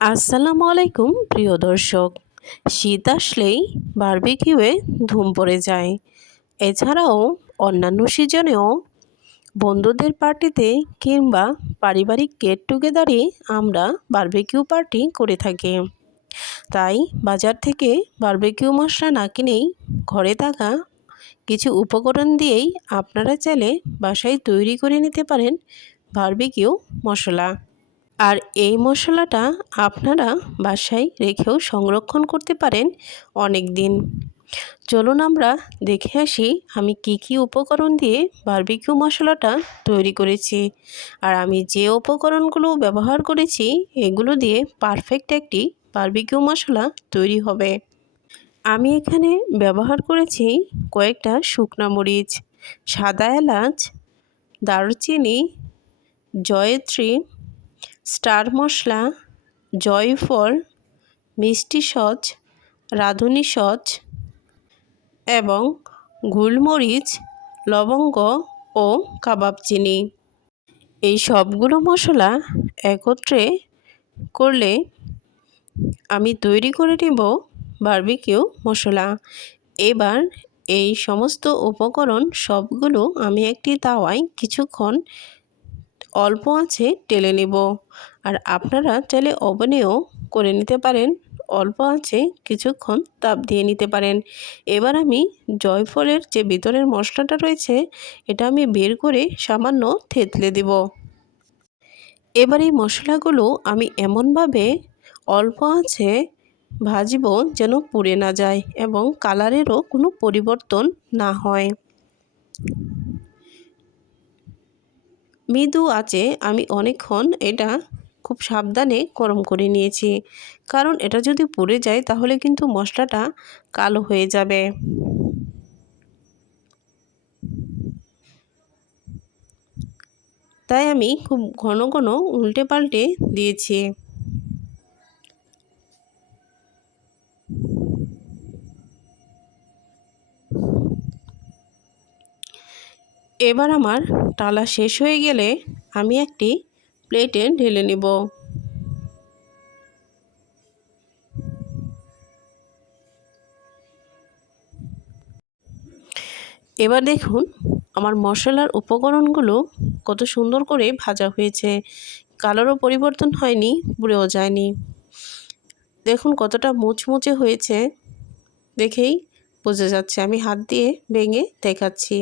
আসসালামু আলাইকুম প্রিয় দর্শক। শীত আসলেই বারবিকিউয়ে ধুম পড়ে যায়। এছাড়াও অন্যান্য সিজনেও বন্ধুদের পার্টিতে কিংবা পারিবারিক গেট টুগেদারে আমরা বারবিকিউ পার্টি করে থাকি। তাই বাজার থেকে বারবিকিউ মশলা না কিনেই ঘরে থাকা কিছু উপকরণ দিয়েই আপনারা চাইলে বাসায় তৈরি করে নিতে পারেন বারবিকিউ মশলা। আর এই মশলাটা আপনারা বাসায় রেখেও সংরক্ষণ করতে পারেন অনেক দিন। চলুন আমরা দেখে আসি আমি কি উপকরণ দিয়ে বারবিকিউ মশলাটা তৈরি করেছি। আর আমি যে উপকরণগুলো ব্যবহার করেছি এগুলো দিয়ে পারফেক্ট একটি বারবিকিউ মশলা তৈরি হবে। আমি এখানে ব্যবহার করেছি কয়েকটা শুকনো মরিচ, সাদা এলাচ, দারুচিনি, জয়িত্রী, স্টার মশলা, জয়ফল, মিষ্টি সচ, রাঁধুনি সচ এবং গোলমরিচ, লবঙ্গ ও কাবাব চিনি। এই সবগুলো মশলা একত্রে করলে আমি তৈরি করে নেব বারবিকিউ মশলা। এবার এই সমস্ত উপকরণ সবগুলো আমি একটি তাওয়ায় কিছুক্ষণ অল্প আঁচে টেলে নেব। আর আপনারা চাইলে ওভেনেও করে নিতে পারেন, অল্প আঁচে কিছুক্ষণ তাপ দিয়ে নিতে পারেন। এবার আমি জয়ফলের যে ভিতরের মশলাটা রয়েছে এটা আমি বের করে সামান্য থেতলে দেব। এবার এই মশলাগুলো আমি এমনভাবে অল্প আঁচে ভাজবো যেন পুড়ে না যায় এবং কালারেরও কোনো পরিবর্তন না হয়। মৃদু আঁচে আমি অনেকক্ষণ এটা খুব সাবধানে গরম করে নিয়েছি, কারণ এটা যদি পুড়ে যায় তাহলে কিন্তু মশলাটা কালো হয়ে যাবে। তাই আমি খুব ঘন ঘন উল্টে পাল্টে দিয়েছি। এবার আমার টালা শেষ হয়ে গেলে আমি একটি প্লেটে ঢেলে নেব। এবার দেখুন আমার মশলার উপকরণগুলো কত সুন্দর করে ভাজা হয়েছে, কালারও পরিবর্তন হয়নি, পুড়েও যায়নি। দেখুন কতটা মুচমুচে হয়েছে, দেখেই বোঝা যাচ্ছে। আমি হাত দিয়ে ভেঙে দেখাচ্ছি,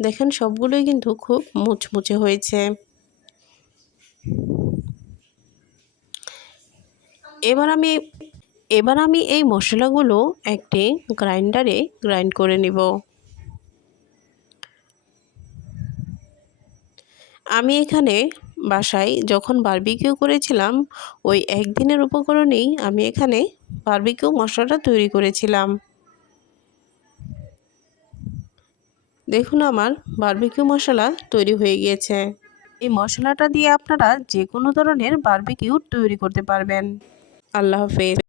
দেখেন সবগুলোই কিন্তু খুব মুচমুচে হয়েছে। এবার আমি এই মশলাগুলো একটি গ্রাইন্ডারে গ্রাইন্ড করে নেব। আমি এখানে বাসায় যখন বারবিকিউ করেছিলাম ওই একদিনের উপকরণেই আমি এখানে বারবিকিউ মশলাটা তৈরি করেছিলাম। দেখুন আমার বারবিকিউ মশলা তৈরি হয়ে গিয়েছে। এই মশলাটা দিয়ে আপনারা যে কোনো ধরনের বারবিকিউ তৈরি করতে পারবেন। আল্লাহ হাফেজ।